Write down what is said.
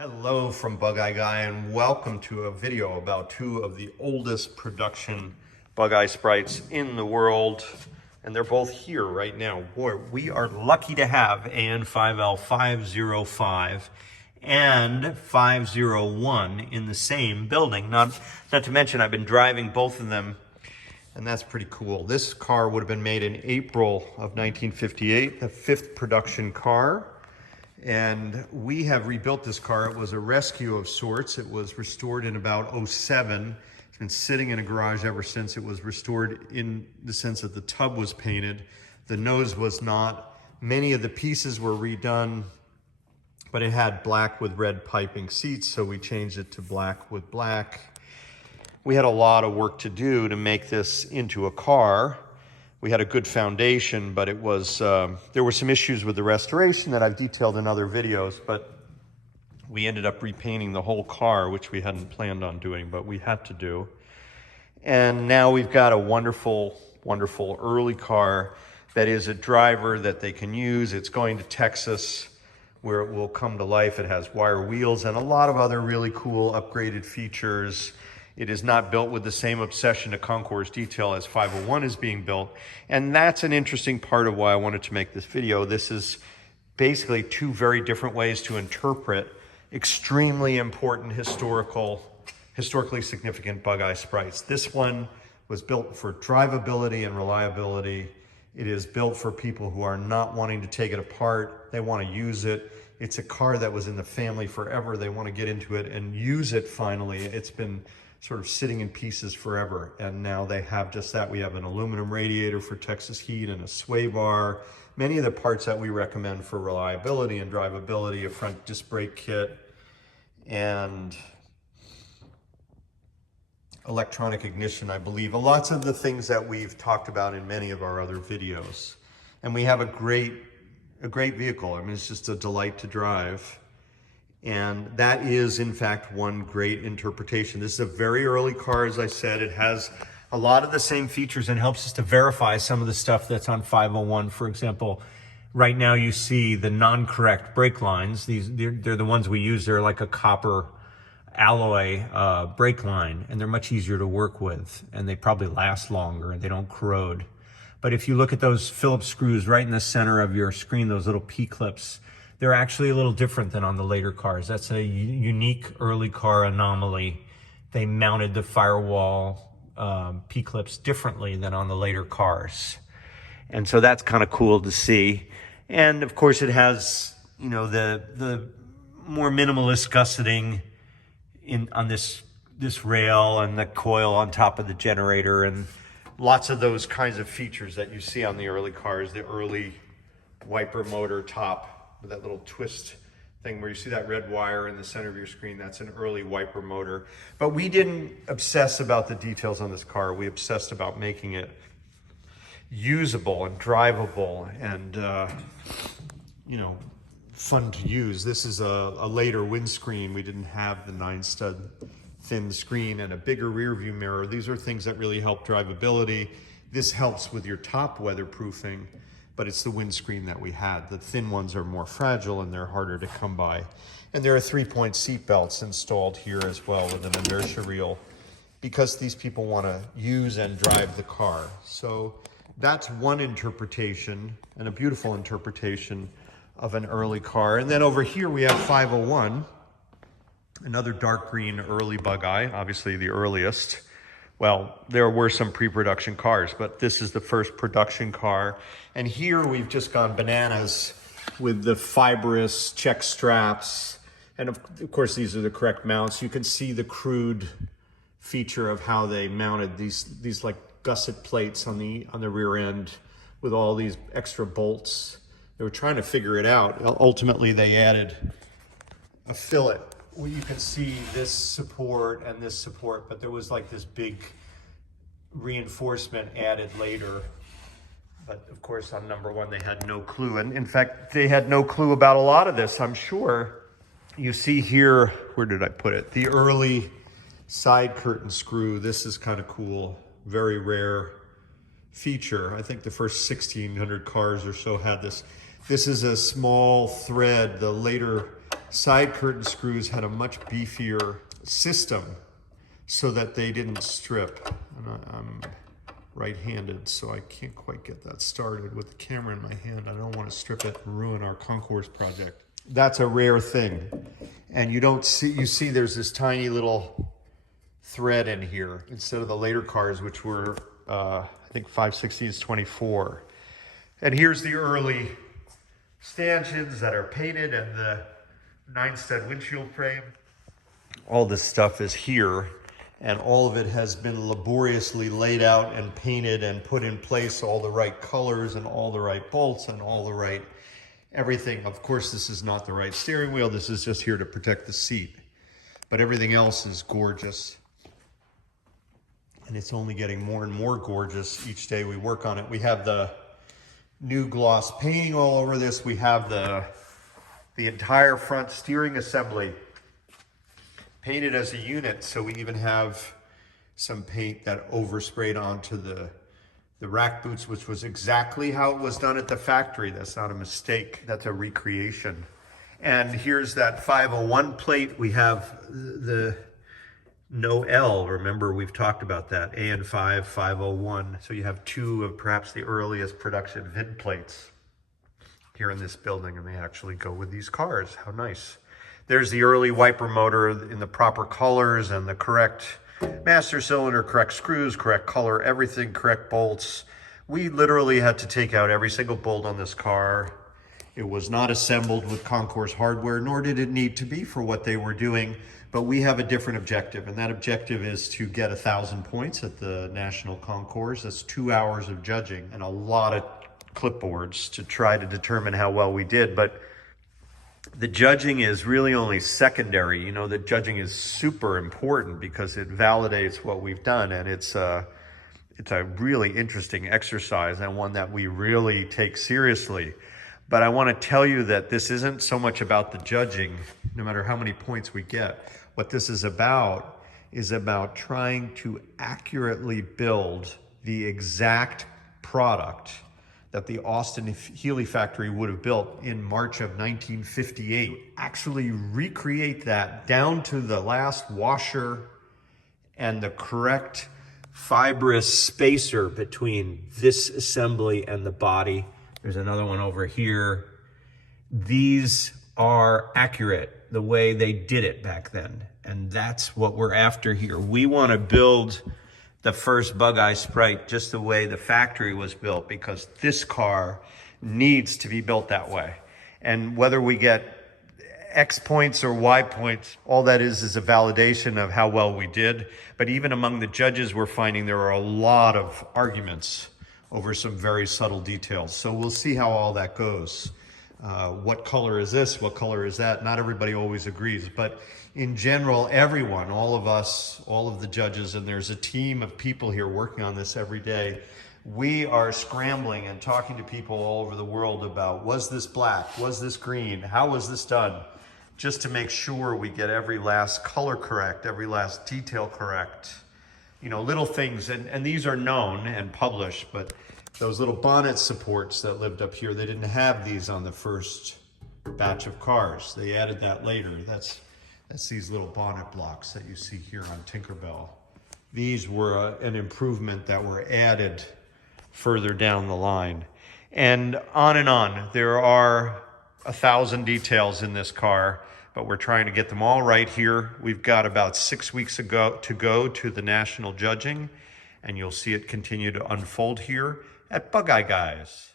Hello from Bugeye Guy, and welcome to a video about two of the oldest production Bugeye sprites in the world. And they're both here right now. Boy, we are lucky to have AN5L 505 and 501 in the same building. Not to mention, I've been driving both of them, and that's pretty cool. This car would have been made in April of 1958, the fifth production car. And we have rebuilt this car. It was a rescue of sorts. It was restored in about '07. It's been sitting in a garage ever since. It was restored in the sense that the tub was painted. The nose was not. Many of the pieces were redone, but it had black with red piping seats, so we changed it to black with black. We had a lot of work to do to make this into a car. We had a good foundation, but it was there were some issues with the restoration that I've detailed in other videos, but we ended up repainting the whole car, which we hadn't planned on doing, but we had to do. And now we've got a wonderful, wonderful early car that is a driver that they can use. It's going to Texas, where it will come to life. It has wire wheels and a lot of other really cool upgraded features. It is not built with the same obsession to concourse detail as 501 is being built. And that's an interesting part of why I wanted to make this video. This is basically two very different ways to interpret extremely important historically significant Bugeye sprites. This one was built for drivability and reliability. It is built for people who are not wanting to take it apart. They want to use it. It's a car that was in the family forever. They want to get into it and use it finally. It's been sort of sitting in pieces forever, and now they have just that. We have an aluminum radiator for Texas heat and a sway bar. Many of the parts that we recommend for reliability and drivability, a front disc brake kit, and electronic ignition, I believe. Lots of the things that we've talked about in many of our other videos. And we have a great vehicle. I mean, it's just a delight to drive. And that is, in fact, one great interpretation. This is a very early car, as I said. It has a lot of the same features and helps us to verify some of the stuff that's on 501. For example, right now you see the non-correct brake lines. They're the ones we use. They're like a copper alloy brake line, and they're much easier to work with, and they probably last longer and they don't corrode. But if you look at those Phillips screws right in the center of your screen, those little P-clips, they're actually a little different than on the later cars. That's a unique early car anomaly. They mounted the firewall P-clips differently than on the later cars. And so that's kind of cool to see. And of course it has, you know, the more minimalist gusseting on this rail and the coil on top of the generator, and lots of those kinds of features that you see on the early cars, the early wiper motor top, with that little twist thing where you see that red wire in the center of your screen. That's an early wiper motor. But we didn't obsess about the details on this car. We obsessed about making it usable and drivable and, you know, fun to use. This is a later windscreen. We didn't have the 9-stud thin screen and a bigger rear view mirror. These are things that really help drivability. This helps with your top weatherproofing, but it's the windscreen that we had. The thin ones are more fragile and they're harder to come by. And there are 3-point seat belts installed here as well with an inertia reel, because these people want to use and drive the car. So that's one interpretation, and a beautiful interpretation of an early car. And then over here we have 501, another dark green early Bugeye, obviously the earliest. Well, there were some pre-production cars, but this is the first production car. And here we've just gone bananas with the fibrous check straps. And of course, these are the correct mounts. You can see the crude feature of how they mounted these like gusset plates on the rear end with all these extra bolts. They were trying to figure it out. Ultimately, they added a fillet. Well, you can see this support and this support, but there was like this big reinforcement added later. But of course, on number one, they had no clue. And in fact, they had no clue about a lot of this, I'm sure. You see here, where did I put it? The early side curtain screw. This is kind of cool. Very rare feature. I think the first 1,600 cars or so had this. This is a small thread. The later side curtain screws had a much beefier system so that they didn't strip. And I'm right-handed, so I can't quite get that started with the camera in my hand. I don't want to strip it and ruin our concourse project. That's a rare thing. And you see there's this tiny little thread in here instead of the later cars, which were, I think 5/16-24. And here's the early stanchions that are painted and the 9-stud windshield frame. All this stuff is here, and all of it has been laboriously laid out and painted and put in place, all the right colors and all the right bolts and all the right everything. Of course, this is not the right steering wheel. This is just here to protect the seat. But everything else is gorgeous. And it's only getting more and more gorgeous each day we work on it. We have the new gloss painting all over this. We have the entire front steering assembly painted as a unit. So we even have some paint that oversprayed onto the rack boots, which was exactly how it was done at the factory. That's not a mistake. That's a recreation. And here's that 501 plate. We have the no L. Remember, we've talked about that. AN5, 501. So you have two of perhaps the earliest production VIN plates here in this building, and they actually go with these cars. How nice. There's the early wiper motor in the proper colors and the correct master cylinder, correct screws, correct color, everything, correct bolts. We literally had to take out every single bolt on this car. It was not assembled with concourse hardware, nor did it need to be for what they were doing. But we have a different objective, and that objective is to get 1,000 points at the national concourse. That's 2 hours of judging and a lot of clipboards to try to determine how well we did. But the judging is really only secondary. You know, the judging is super important because it validates what we've done, and it's a really interesting exercise and one that we really take seriously. But I want to tell you that this isn't so much about the judging, no matter how many points we get. What this is about trying to accurately build the exact product that the Austin Healey factory would have built in March of 1958. Actually recreate that down to the last washer and the correct fibrous spacer between this assembly and the body. There's another one over here. These are accurate the way they did it back then. And that's what we're after here. We want to build the first Bugeye Sprite just the way the factory was built, because this car needs to be built that way. And whether we get X points or Y points, all that is a validation of how well we did. But even among the judges, we're finding there are a lot of arguments over some very subtle details. So we'll see how all that goes. What color is this? What color is that? Not everybody always agrees, but in general, everyone, all of us, all of the judges, and there's a team of people here working on this every day. We are scrambling and talking to people all over the world about, was this black? Was this green? How was this done? Just to make sure we get every last color correct, every last detail correct. You know, little things, and these are known and published, but those little bonnet supports that lived up here, they didn't have these on the first batch of cars. They added that later. That's these little bonnet blocks that you see here on Tinkerbell. These were an improvement that were added further down the line. And on. There are 1,000 details in this car, but we're trying to get them all right here. We've got about 6 weeks to go to the national judging, and you'll see it continue to unfold here at Bugeyes.